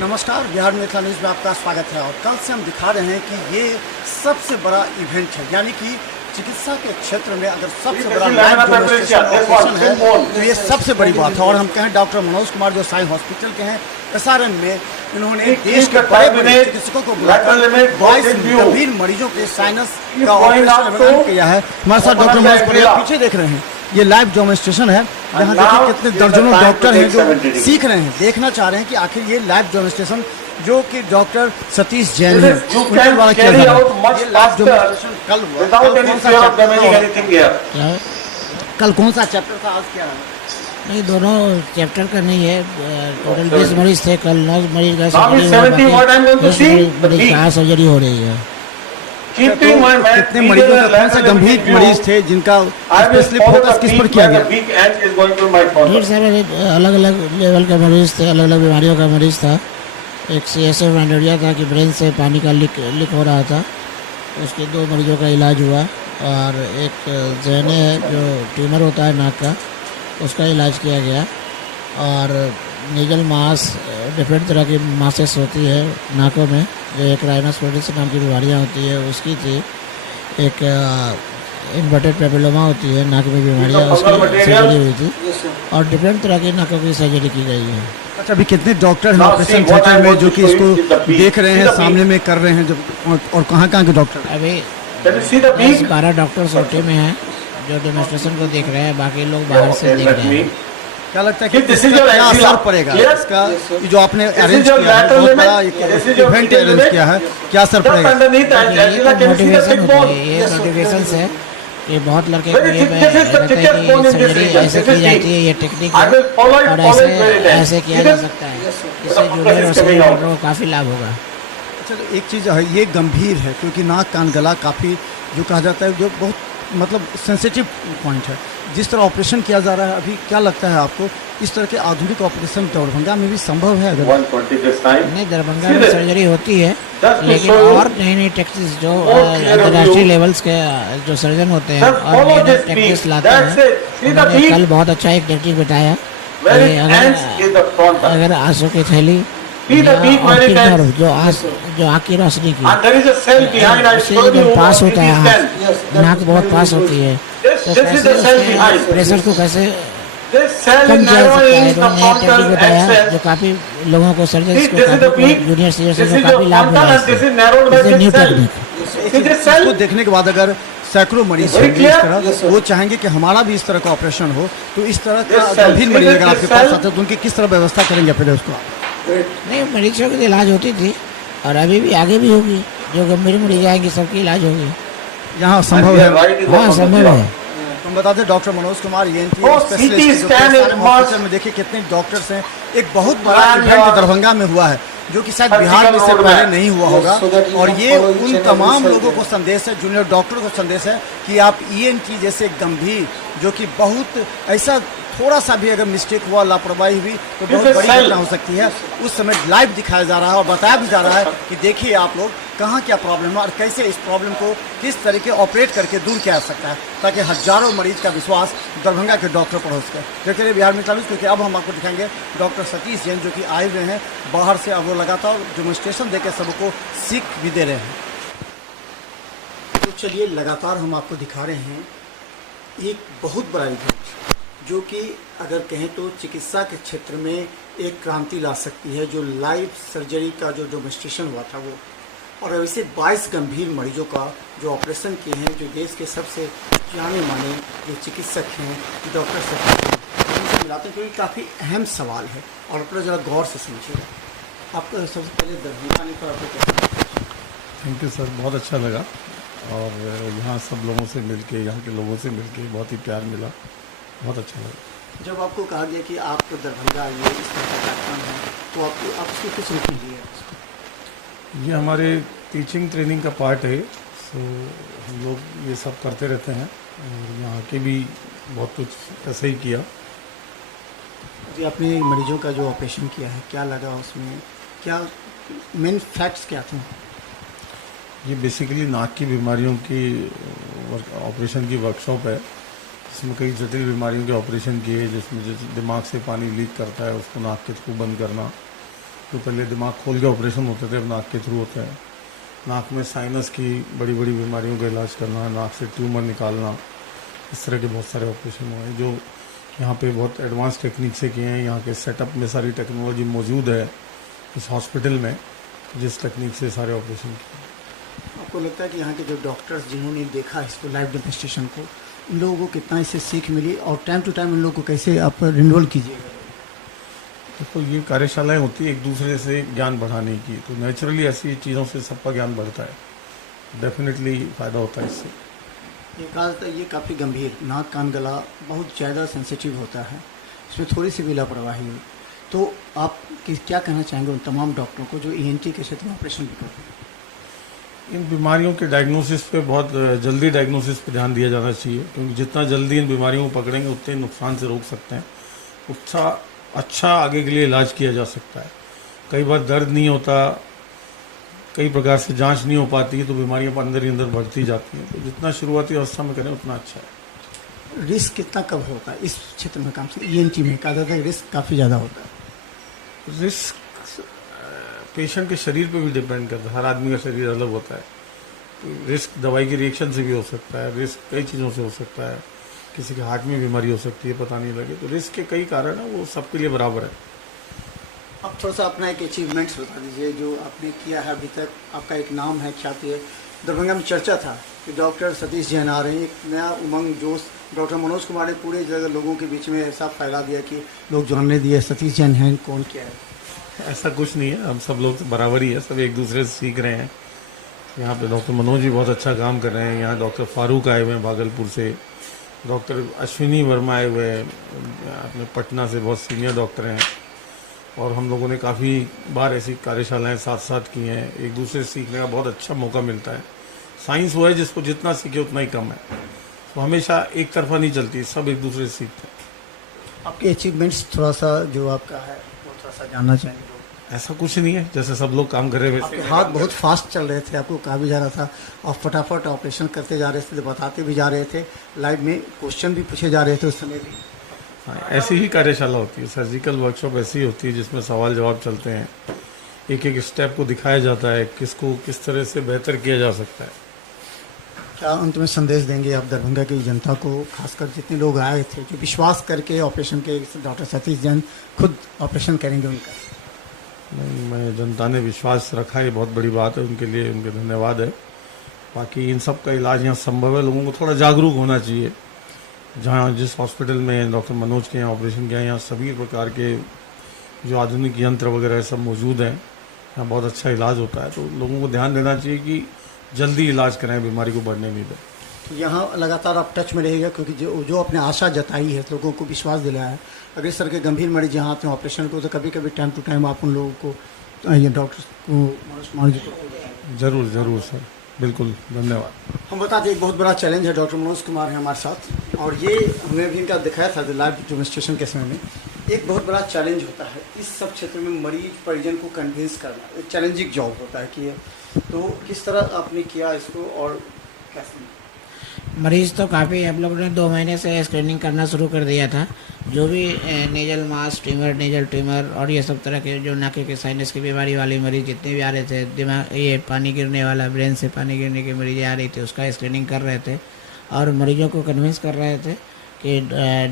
नमस्कार, बिहार मिथिला न्यूज़ में आपका स्वागत है। और कल से हम दिखा रहे हैं कि ये सबसे बड़ा इवेंट है, यानी कि चिकित्सा के क्षेत्र में अगर सबसे बड़ा लाइव डेमोन्स्ट्रेशन ऑपरेशन है तो ये सबसे बड़ी बात है। और हम कहें डॉक्टर मनोज कुमार जो साई हॉस्पिटल के हैं SRM में, इन्होंने देश के बड़े बड़े चिकित्सकों को बुलाकर 22 गंभीर मरीजों के साइनस का ऑपरेशन किया है। हमारे साथ डॉक्टर मनोज कुमार पीछे देख रहे हैं, ये लाइव डेमोन्स्ट्रेशन है जहाँ देखिए कितने दर्जनों डॉक्टर हैं जो सीख रहे हैं, देखना चाह रहे हैं कि आखिर ये लाइव डेमोन्स्ट्रेशन जो कि डॉक्टर सतीश जैन है उनके द्वारा किया जा रहा है। ये लाइव डेमोन्स्ट्रेशन कल हुआ, कल कौन सा चैप्टर था, आज क्या है? नहीं, दोनों चैप्टर का नहीं है। टोटल 20 मरीज थे, कल 9 मरीज का सर्जरी हो रही है। कितने मरीजों का, कौन से गंभीर मरीज थे जिनका स्पेशली फोकस किस पर किया गया? ढेर सारे अलग अलग लेवल के मरीज थे, अलग अलग बीमारियों का मरीज था। एक CSF एंडोरिया था कि ब्रेन से पानी का लीक हो रहा था, उसके 2 मरीजों का इलाज हुआ। और एक जैने है जो ट्यूमर होता है नाक का, उसका इलाज किया गया। और नेजल मास, डिफरेंट तरह की मासेस होती है नाकों में, जो एक राइनोस्क्लेरोसिस नाम की बीमारियाँ होती है उसकी थी। एक इन्वर्टेड पेपिलोमा होती है नाक में बीमारियाँ, उसकी सर्जरी हुई थी। और डिफरेंट तरह की नाकों की सर्जरी की गई है। अच्छा, अभी कितने डॉक्टर हैं ऑपरेशन थिएटर में जो कि इसको देख रहे हैं, सामने में कर रहे हैं जब, और कहाँ के डॉक्टर? अभी 12 डॉक्टर्स OT में हैं जो डेमोन्स्ट्रेशन को देख रहे हैं, बाकी लोग बाहर से देख रहे हैं। क्या लगता है कि इसका क्या असर पड़ेगा, इसका जो आपने अरेंज किया है, बहुत बड़ा इवेंट अरेंज किया है, क्या असर पड़ेगा? मोटिवेशन होती है, ये मोटिवेशन से ये बहुत लड़के को ये रहता है कि सर्जरी ऐसे की जाती है, ये टेक्निक है और ऐसे किया जा सकता है। इससे जूनियर और सीनियर डॉक्टरों को काफ़ी लाभ होगा। अच्छा, तो एक चीज़ है, ये गंभीर है क्योंकि नाक कान गला काफ़ी जो कहा जाता है जो बहुत मतलब सेंसिटिव पॉइंट है। जिस तरह ऑपरेशन किया जा रहा है अभी, क्या लगता है आपको इस तरह के आधुनिक ऑपरेशन दरभंगा में भी संभव है? अगर नहीं, दरभंगा में सर्जरी होती है, लेकिन और नई नई टेक्निक्स जो अंतर्राष्ट्रीय लेवल्स के जो सर्जन होते हैं और नई नई टेक्निक्स लाते हैं, उन्होंने कल बहुत अच्छा एक टेक्निक बताया। अगर आंसू की थैली जो आँख की रोशनी की जब पास होता है, नाक बहुत पास होती है, तो कैसे प्रेशर को कैसे कम किया जा सकता है, तो नया टेक्निक बताया जो काफ़ी लोगों को, सर्जन्स को, जूनियर सर्जन्स को काफ़ी लाभ मिला है। न्यू टेक्निक इसको देखने के बाद अगर सैकड़ों मरीज होंगे इस तरह, वो चाहेंगे कि हमारा भी इस तरह का ऑपरेशन हो, तो इस तरह का गंभीर मरीज अगर आपके पास आते हैं तो उनकी किस तरह व्यवस्था करेंगे फिर उसको? नहीं, मरीजों की इलाज होती थी और अभी भी आगे भी होगी। जो गंभीर मरीज आएंगे सबकी इलाज होगी। यहाँ संभव है? हाँ, संभव है। हम बता दें doctor Manoj Kumar ENT specialist hospital में देखिए कितने डॉक्टर्स हैं। एक बहुत बड़ा इवेंट दरभंगा में हुआ है जो कि शायद बिहार में इससे पहले नहीं हुआ होगा। और ये उन तमाम लोगों को संदेश है, जूनियर डॉक्टरों को संदेश है कि आप ENT जैसे गंभीर, जो कि बहुत ऐसा थोड़ा सा भी अगर मिस्टेक हुआ, लापरवाही हुई तो बहुत बड़ी घटना हो सकती है, उस समय लाइव दिखाया जा रहा है और बताया भी जा रहा है कि देखिए आप लोग कहाँ क्या प्रॉब्लम है और कैसे इस प्रॉब्लम को किस तरीके ऑपरेट करके दूर किया जा सकता है, ताकि हजारों मरीज का विश्वास दरभंगा के डॉक्टर पर हो सके। देखते रहिए बिहार मिथिला न्यूज़, क्योंकि अब हम आपको दिखाएंगे डॉक्टर सतीश जैन जो कि आए हुए हैं बाहर से। अब वो लगातार डेमोन्स्ट्रेशन देकर सबको सीख भी दे रहे हैं। तो चलिए लगातार हम आपको दिखा रहे हैं एक बहुत बड़ा इवेंट जो कि अगर कहें तो चिकित्सा के क्षेत्र में एक क्रांति ला सकती है। जो लाइव सर्जरी का जो डेमोन्स्ट्रेशन हुआ था वो, और ऐसे 22 गंभीर मरीजों का जो ऑपरेशन किए हैं, जो देश के सबसे जाने माने जो चिकित्सक हैं डॉक्टर सतीश उनसे मिलाते हैं, क्योंकि काफ़ी अहम सवाल है और अपना ज़रा गौर से समझिएगा। आपको सबसे पहले दरभंगा आने पर आपको कैसा? थैंक यू सर, बहुत अच्छा लगा और यहाँ सब लोगों से मिलके, यहाँ के लोगों से मिलके बहुत ही प्यार मिला, बहुत अच्छा लगा। जब आपको कहा गया कि आप दरभंगा ये इस तरह का कार्यक्रम है, तो आप उसको किस रूप में लिए? ये हमारे टीचिंग ट्रेनिंग का पार्ट है, सो हम लोग ये सब करते रहते हैं और यहाँ के भी बहुत कुछ ऐसे ही किया। जी, आपने मरीजों का जो ऑपरेशन किया है, क्या लगा उसमें, क्या मेन फैक्ट्स क्या थे? ये बेसिकली नाक की बीमारियों की ऑपरेशन की वर्कशॉप है, इसमें कई जटिल बीमारियों के ऑपरेशन किए, जिसमें जैसे दिमाग से पानी लीक करता है उसको नाक के थ्रू बंद करना, जो पहले दिमाग खोल के ऑपरेशन होते थे अब नाक के थ्रू होते हैं। नाक में साइनस की बड़ी बड़ी बीमारियों का इलाज करना, नाक से ट्यूमर निकालना, इस तरह के बहुत सारे ऑपरेशन हुए हैं जो यहाँ पे बहुत एडवांस टेक्निक से किए हैं। यहाँ के सेटअप में सारी टेक्नोलॉजी मौजूद है इस हॉस्पिटल में, जिस टेक्निक से सारे ऑपरेशन किए। आपको लगता है कि यहाँ के जो डॉक्टर्स जिन्होंने देखा इसको लाइव डेमोन्स्ट्रेशन को, उन लोगों को कितना इससे सीख मिली और टाइम टू टाइम उन लोगों को कैसे आप रिन्यूअल कीजिएगा? देखो ये कार्यशालाएं होती है एक दूसरे से ज्ञान बढ़ाने की, तो नेचुरली ऐसी चीज़ों से सबका ज्ञान बढ़ता है, डेफिनेटली फ़ायदा होता है इससे। ये काफ़ी गंभीर, नाक कान गला बहुत ज़्यादा सेंसिटिव होता है, इसमें थोड़ी सी भी लापरवाही हुई तो आप क्या कहना चाहेंगे उन तमाम डॉक्टरों को जो ENT के क्षेत्र में ऑपरेशन भी करते हैं? इन बीमारियों के डायग्नोसिस पे बहुत जल्दी डायग्नोसिस पे ध्यान दिया जाना चाहिए, क्योंकि जितना जल्दी इन बीमारियों को पकड़ेंगे उतने नुकसान से रोक सकते हैं, उतना अच्छा आगे के लिए इलाज किया जा सकता है। कई बार दर्द नहीं होता, कई प्रकार से जांच नहीं हो पाती, तो बीमारियां अंदर ही अंदर बढ़ती जाती हैं। तो जितना शुरुआती अवस्था में करें उतना अच्छा है। रिस्क कितना कब होता है इस क्षेत्र में काम से? ENT में कहा जाता है रिस्क काफ़ी ज़्यादा होता है। रिस्क पेशेंट के शरीर पे भी डिपेंड करता है, हर आदमी का शरीर अलग होता है। रिस्क दवाई की रिएक्शन से भी हो सकता है, रिस्क कई चीज़ों से हो सकता है, किसी के हार्ट में बीमारी हो सकती है पता नहीं लगे, तो रिस्क के कई कारण हैं, वो सबके लिए बराबर है। आप थोड़ा सा अपना एक अचीवमेंट्स बता दीजिए जो आपने किया है अभी तक। आपका एक नाम है, ख्याति है, दरभंगा में चर्चा था कि डॉक्टर सतीश जैन आ रहे हैं, एक नया उमंग जोश डॉक्टर मनोज कुमार ने पूरे जगह लोगों के बीच में ऐसा फैला दिया कि लोग जानने दिए सतीश जैन हैं कौन क्या है। ऐसा कुछ नहीं है, हम सब लोग तो बराबर ही है, सब एक दूसरे से सीख रहे हैं। यहाँ पे डॉक्टर मनोज भी बहुत अच्छा काम कर रहे हैं, यहाँ डॉक्टर फारूक आए हुए हैं भागलपुर से, डॉक्टर अश्विनी वर्मा आए हुए हैं अपने पटना से, बहुत सीनियर डॉक्टर हैं, और हम लोगों ने काफ़ी बार ऐसी कार्यशालाएं साथ साथ की हैं। एक दूसरे से सीखने का बहुत अच्छा मौका मिलता है। साइंस वो है जिसको जितना सीखे उतना ही कम है, तो हमेशा एक तरफा नहीं चलती, सब एक दूसरे से सीखते हैं। आपके अचीवमेंट्स थोड़ा सा जो आपका है वो थोड़ा सा जानना चाहेंगे। ऐसा कुछ नहीं है, जैसे सब लोग काम कर रहे हैं आपके वैसे। हाथ बहुत फास्ट चल रहे थे, आपको कहा भी जा रहा था और फटाफट ऑपरेशन करते जा रहे थे, बताते भी जा रहे थे, लाइव में क्वेश्चन भी पूछे जा रहे थे उस समय भी। हाँ, ऐसी ही कार्यशाला होती है, सर्जिकल वर्कशॉप ऐसी ही होती है जिसमें सवाल जवाब चलते हैं, एक एक स्टेप को दिखाया जाता है, किसको किस तरह से बेहतर किया जा सकता है। क्या अंत में संदेश देंगे आप दरभंगा की जनता को, खासकर जितने लोग आए थे जो विश्वास करके ऑपरेशन के डॉक्टर सतीश जैन खुद ऑपरेशन करेंगे उनका? नहीं, मैं जनता ने विश्वास रखा, ये बहुत बड़ी बात है, उनके लिए उनके धन्यवाद है। बाकी इन सब का इलाज यहाँ संभव है, लोगों को थोड़ा जागरूक होना चाहिए। जहाँ जिस हॉस्पिटल में डॉक्टर मनोज के यहाँ ऑपरेशन किया, यहाँ सभी प्रकार के जो आधुनिक यंत्र वगैरह सब मौजूद हैं, यहाँ बहुत अच्छा इलाज होता है, तो लोगों को ध्यान देना चाहिए कि जल्दी इलाज कराएं, बीमारी को बढ़ने नहीं दें। तो यहाँ लगातार आप टच में रहेगा, क्योंकि जो आपने आशा जताई है, लोगों को विश्वास दिलाया है, अगर इस तरह के गंभीर मरीज यहाँ आते हैं ऑपरेशन को, तो कभी कभी टाइम टू टाइम आप उन लोगों को ये डॉक्टर को मनोज कुमार जी को जरूर जरूर सर, बिल्कुल, धन्यवाद। हम बता दें एक बहुत बड़ा चैलेंज है, डॉक्टर मनोज कुमार हैं हमारे साथ, और ये हमने भी इनका दिखाया था लाइव डेमोन्स्ट्रेशन के समय में। एक बहुत बड़ा चैलेंज होता है इस सब क्षेत्र में, मरीज परिजन को कन्विंस करना एक चैलेंजिंग जॉब होता है कि तो किस तरह आपने किया इसको और कैसे? मरीज़ तो काफ़ी, हम लोग ने 2 महीने से स्क्रीनिंग करना शुरू कर दिया था। जो भी नेजल मास ट्यूमर, नेजल ट्यूमर और ये सब तरह के जो नाके के साइनस की बीमारी वाले मरीज जितने भी आ रहे थे, दिमाग ये पानी गिरने वाला, ब्रेन से पानी गिरने की मरीज़ें आ रही थी, उसका स्क्रीनिंग कर रहे थे और मरीजों को कन्विंस कर रहे थे कि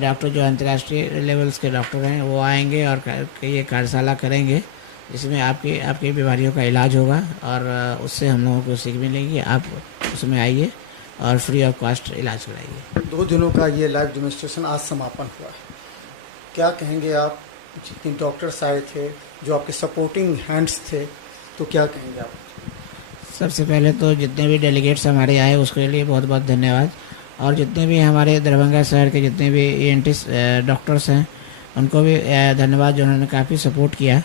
डॉक्टर जो अंतर्राष्ट्रीय लेवल्स के डॉक्टर हैं वो आएंगे और ये कार्यशाला करेंगे, जिसमें आपकी बीमारियों का इलाज होगा और उससे हम लोगों को सीख मिलेगी। आप उसमें आइए और फ्री ऑफ कॉस्ट इलाज कराइए। 2 दिनों का ये लाइव डेमोन्स्ट्रेशन आज समापन हुआ है, क्या कहेंगे आप? जितने डॉक्टर्स आए थे, जो आपके सपोर्टिंग हैंड्स थे, तो क्या कहेंगे आप? सबसे पहले तो जितने भी डेलीगेट्स हमारे आए उसके लिए बहुत बहुत धन्यवाद, और जितने भी हमारे दरभंगा शहर के जितने भी ENT डॉक्टर्स हैं उनको भी धन्यवाद, जो उन्होंने काफ़ी सपोर्ट किया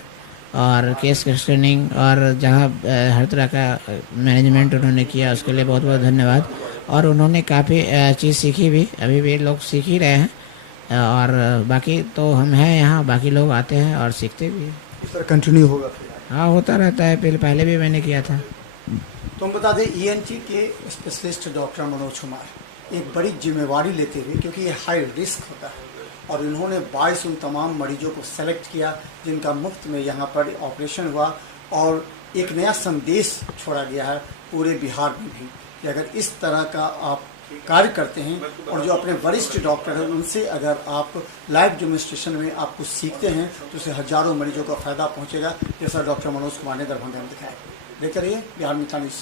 और केस स्क्रीनिंग और जहाँ हर तरह का मैनेजमेंट उन्होंने किया, उसके लिए बहुत बहुत धन्यवाद। और उन्होंने काफ़ी चीज़ सीखी भी, अभी भी लोग सीख ही रहे हैं और बाकी तो हम हैं यहाँ, बाकी लोग आते हैं और सीखते भी हैं। इस तरह कंटिन्यू होगा फिर? हाँ, होता रहता है, पहले भी मैंने किया था। तो हम बता दें ENT के स्पेशलिस्ट डॉक्टर मनोज कुमार एक बड़ी जिम्मेवारी लेते हुए, क्योंकि ये हाई रिस्क होता है, और इन्होंने 22 उन तमाम मरीजों को सेलेक्ट किया जिनका मुफ्त में यहाँ पर ऑपरेशन हुआ। और एक नया संदेश छोड़ा गया है पूरे बिहार में भी कि अगर इस तरह का आप कार्य करते हैं और जो अपने वरिष्ठ डॉक्टर हैं उनसे अगर आप लाइव डेमोन्स्ट्रेशन में आप कुछ सीखते हैं तो उससे हजारों मरीजों का फायदा पहुंचेगा, जैसा डॉक्टर मनोज कुमार ने दरभंगा में दिखाया। देखते रहिए बिहार मित्र न्यूज़।